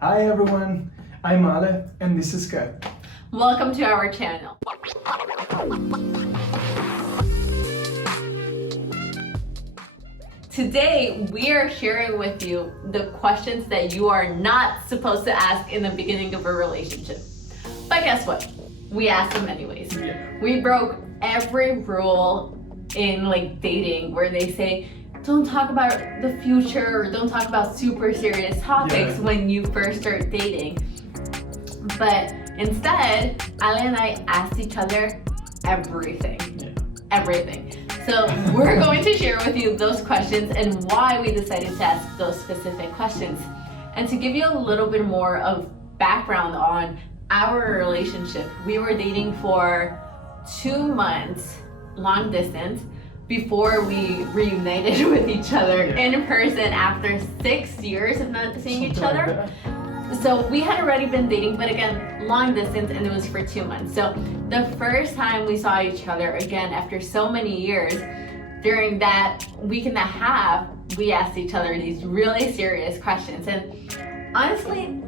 Hi everyone, I'm Ale and this is Kat. Welcome to our channel. Today we are sharing with you the questions that you are not supposed to ask in the beginning of a relationship. But guess what? We asked them anyways. Yeah. We broke every rule in dating where they say don't talk about the future or don't talk about super serious topics when you first start dating. But instead, Ale and I asked each other everything. Everything. So we're going to share with you those questions and why we decided to ask those specific questions. And to give you a little bit more of background on our relationship, we were dating for 2 months, long distance, before we reunited with each other in person after 6 years of not seeing each other. So we had already been dating, but again, long distance, and it was for 2 months. So the first time we saw each other, again, after so many years, during that week and a half, we asked each other these really serious questions. And honestly,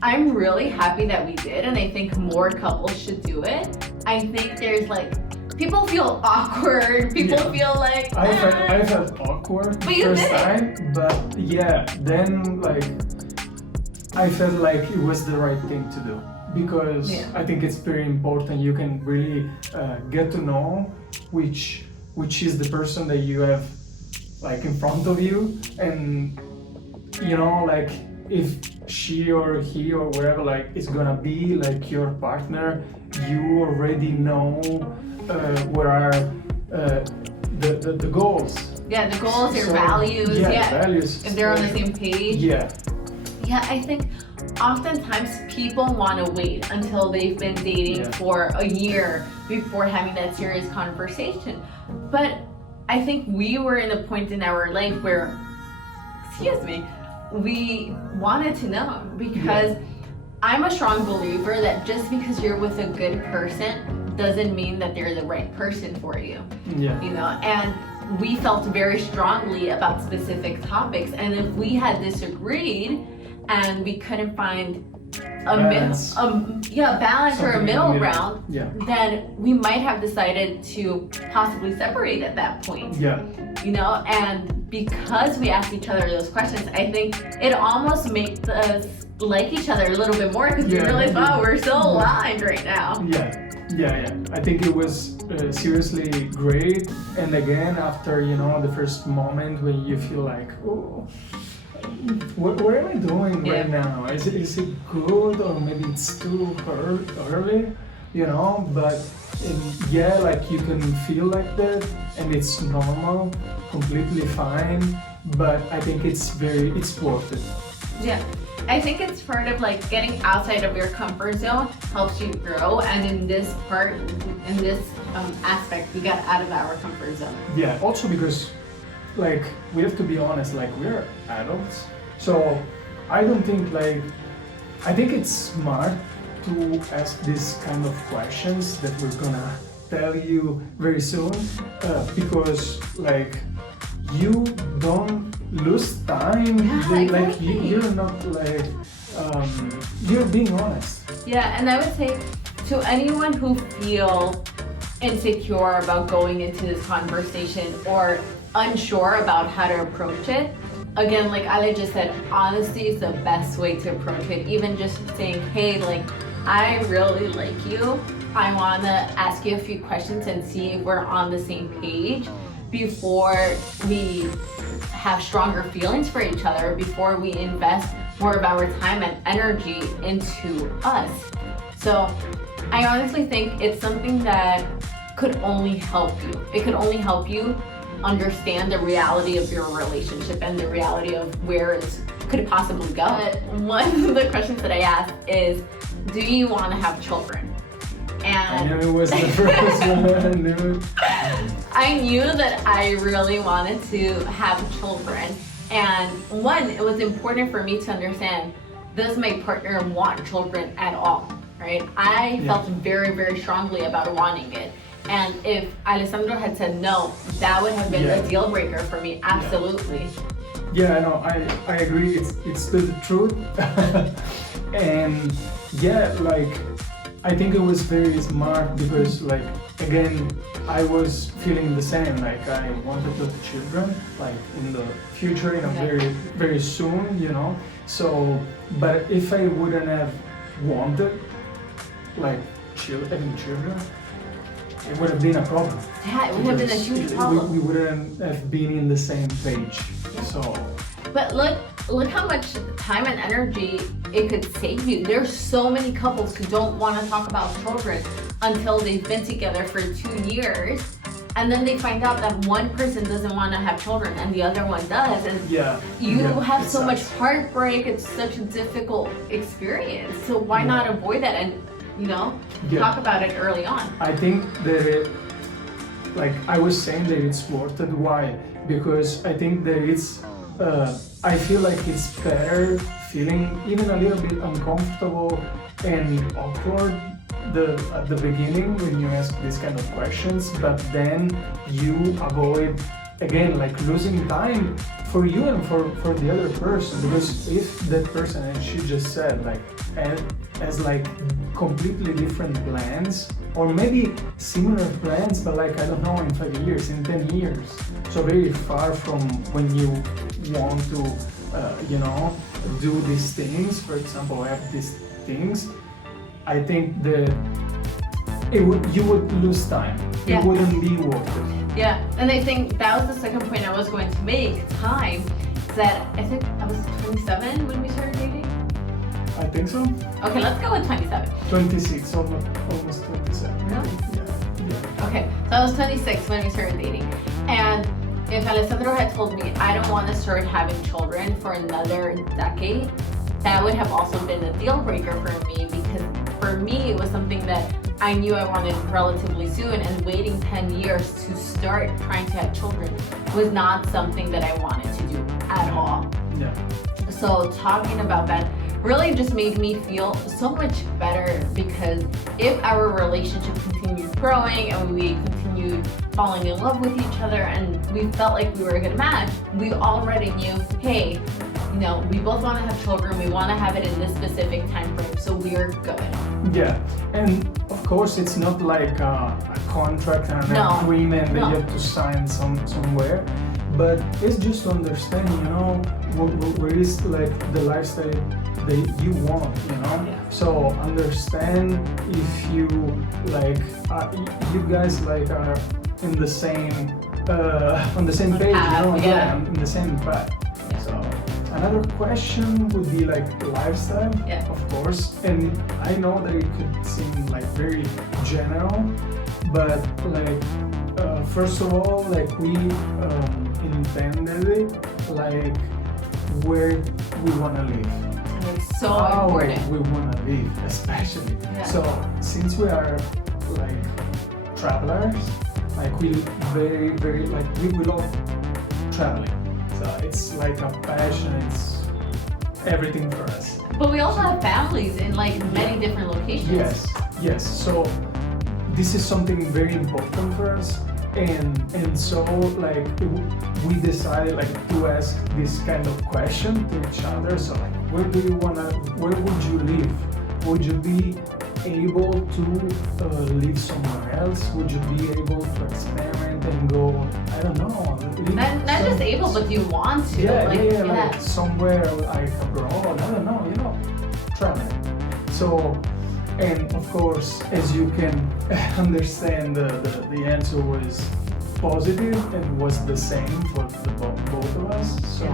I'm really happy that we did, and I think more couples should do it. I think there's people feel awkward, people feel like I felt awkward but you first did time, but then I felt like it was the right thing to do because I think it's very important. You can really get to know which is the person that you have in front of you, and if she or he or whatever is gonna be your partner, you already know what are the goals. Yeah, the goals, your values. Values. If they're on the same page. Yeah, I think oftentimes people want to wait until they've been dating for a year before having that serious conversation. But I think we were in a point in our life where, we wanted to know, because I'm a strong believer that just because you're with a good person doesn't mean that they're the right person for you. And we felt very strongly about specific topics, and if we had disagreed and we couldn't find a balance or a middle ground, then we might have decided to possibly separate at that point. And because we asked each other those questions, I think it almost makes us like each other a little bit more, because we realized, wow, we're so aligned right now. I think it was seriously great. And again, after the first moment when you feel like, oh, what am I doing right now? Is it good, or maybe it's too early? But you can feel like that, and it's normal, completely fine. But I think it's worth it. I think it's part of getting outside of your comfort zone helps you grow, and in this aspect, we got out of our comfort zone. Also because we have to be honest, we're adults, so I don't think I think it's smart to ask these kind of questions that we're gonna tell you very soon, because you don't lose time. You're not you're being honest. And I would say to anyone who feel insecure about going into this conversation or unsure about how to approach it, again, like Ale just said, honesty is the best way to approach it. Even just saying, hey, I really like you, I want to ask you a few questions and see if we're on the same page before we have stronger feelings for each other, before we invest more of our time and energy into us. So I honestly think it's something that could only help you. It could only help you understand the reality of your relationship and the reality of where it could possibly go. But one of the questions that I asked is, do you want to have children? And I knew it was the first one. I knew that I really wanted to have children. And one, it was important for me to understand, does my partner want children at all, right? I felt very, very strongly about wanting it. And if Alessandro had said no, that would have been a deal breaker for me, absolutely. Yeah, no, I agree. It's the truth. And yeah, like I think it was very smart because like again I was feeling the same. Like I wanted to have children, like in the future, very soon, you know. So, but if I wouldn't have wanted like having children, it would have been a problem. Yeah, it would have been a huge problem. We wouldn't have been in the same page. So. But look how much time and energy it could save you. There's so many couples who don't want to talk about children until they've been together for 2 years, and then they find out that one person doesn't want to have children and the other one does, and you have so much heartbreak. It's such a difficult experience. So why not avoid that and talk about it early on? I think that like I was saying that it's worth it. Why? Because I think that it's I feel like it's better feeling even a little bit uncomfortable and awkward at the beginning when you ask these kind of questions, but then you avoid again like losing time for you and for the other person, because if that person, as she just said, like has like completely different plans or maybe similar plans, but like I don't know, in 5 years, in 10 years, so very far from when you want to do these things, for example, have these things, I think that you would lose time. Yeah. It wouldn't be worth it. Yeah, and I think that was the second point I was going to make. Time, that I think I was 27 when we started dating. I think so. Okay, let's go with 27. 26, almost 27. Really? Yeah. Okay, so I was 26 when we started dating, and if Alessandro had told me I don't want to start having children for another decade, that would have also been a deal breaker for me, because for me it was something that I knew I wanted relatively soon, and waiting 10 years to start trying to have children was not something that I wanted to do at all. Yeah. So talking about that really just made me feel so much better, because if our relationship continued growing and we continued falling in love with each other and we felt like we were a good match, we already knew, hey, we both want to have children, we want to have it in this specific time frame, so we're good. Yeah, and of course it's not like a contract and an agreement that you have to sign somewhere, but it's just to understand, what is like the lifestyle that you want, Yeah. So understand if you like, you guys like are in the same, on the same page, in the same path. Yeah. So another question would be like lifestyle, of course, and I know that it could seem like very general, but like first of all, like we intended it like where we want to live. It's so How important. we want to live, especially. Yeah. So since we are like travelers, like we very, very like we love traveling. So it's like a passion. It's everything for us. But we also have families in like many different locations. Yes. So this is something very important for us, and so like we decided like to ask this kind of question to each other. So like, where would you live? Would you be able to live somewhere else? Would you be able to experiment and go, I don't know, Not just able, but you want to. Like somewhere like abroad, I don't know, traveling. So, and of course, as you can understand, the answer was positive and was the same for both of us. So,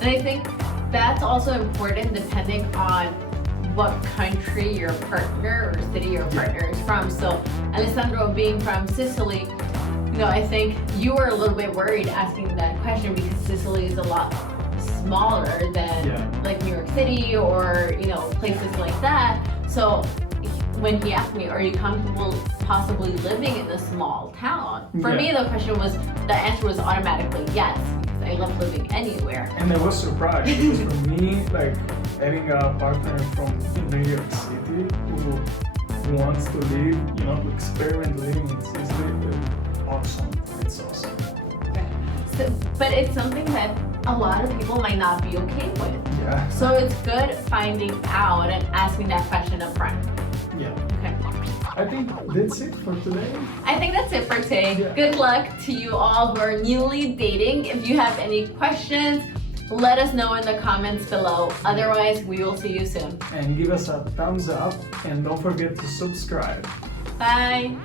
and I think that's also important depending on what country your partner or city your partner is from. So Alessandro being from Sicily, I think you were a little bit worried asking that question, because Sicily is a lot smaller than like New York City or places like that. So when he asked me, are you comfortable possibly living in a small town? For me, the answer was automatically yes, because I love living anywhere. And I was surprised because for me, like having a partner from New York City who wants to live, to experiment living in Sicily, awesome. It's awesome. So, but it's something that a lot of people might not be okay with. Yeah. So it's good finding out and asking that question up front. Yeah. Okay. I think that's it for today. I think that's it for today. Yeah. Good luck to you all who are newly dating. If you have any questions, let us know in the comments below. Otherwise, we will see you soon. And give us a thumbs up and don't forget to subscribe. Bye.